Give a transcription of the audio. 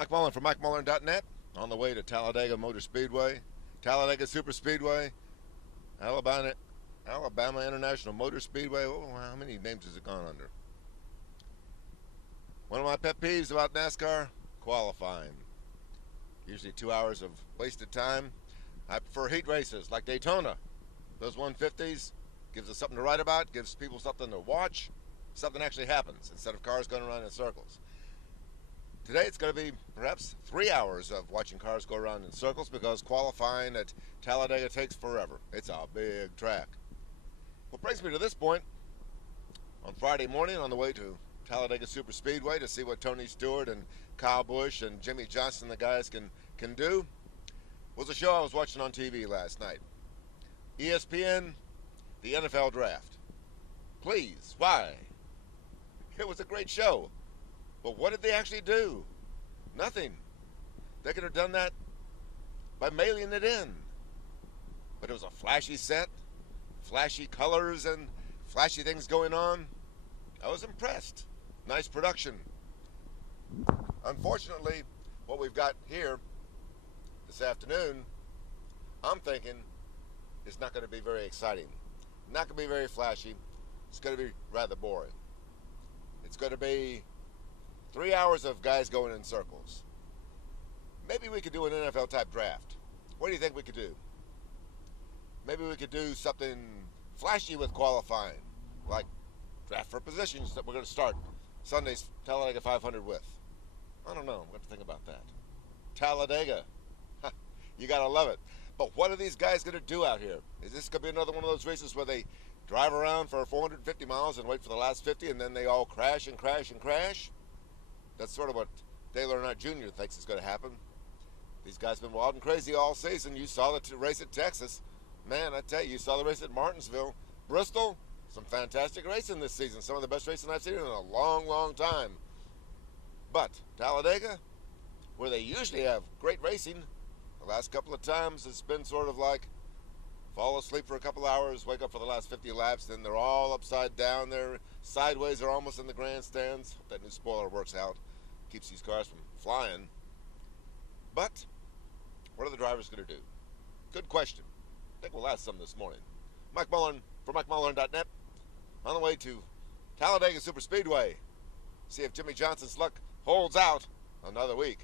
Mike Mullen from MikeMullen.net on the way to Talladega Motor Speedway, Talladega Super Speedway, Alabama International Motor Speedway. Oh, how many names has it gone under? One of my pet peeves about NASCAR, qualifying. Usually 2 hours of wasted time. I prefer heat races like Daytona. Those 150s gives us something to write about, gives people something to watch. Something actually happens instead of cars going around in circles. Today it's going to be perhaps 3 hours of watching cars go around in circles because qualifying at Talladega takes forever. It's a big track. What brings me to this point, on Friday morning on the way to Talladega Super Speedway to see what Tony Stewart and Kyle Busch and Jimmy Johnson, the guys, can do, was a show I was watching on TV last night. ESPN, the NFL Draft. Please, why? It was a great show. But what did they actually do? Nothing. They could have done that by mailing it in. But it was a flashy set, flashy colors, and flashy things going on. I was impressed. Nice production. Unfortunately, what we've got here this afternoon, I'm thinking, is not going to be very exciting. Not going to be very flashy. It's going to be rather boring. It's going to be 3 hours of guys going in circles. Maybe we could do an NFL type draft. What do you think we could do? Maybe we could do something flashy with qualifying, like draft for positions that we're going to start Sunday's Talladega 500 with. I don't know. I'm going to think about that. Talladega. You got to love it. But what are these guys going to do out here? Is this going to be another one of those races where they drive around for 450 miles and wait for the last 50 and then they all crash and crash and crash? That's sort of what Dale Earnhardt Jr. thinks is going to happen. These guys have been wild and crazy all season. You saw the race at Texas. Man, I tell you, you saw the race at Martinsville. Bristol, some fantastic racing this season. Some of the best racing I've seen in a long, long time. But Talladega, where they usually have great racing, the last couple of times it's been sort of like fall asleep for a couple hours, wake up for the last 50 laps, then they're all upside down. They're sideways. They're almost in the grandstands. Hope that new spoiler works out. Keeps these cars from flying. But what are the drivers going to do? Good question. I think we'll ask some this morning. Mike Mullen for MikeMullen.net on the way to Talladega Super Speedway. See if Jimmy Johnson's luck holds out another week.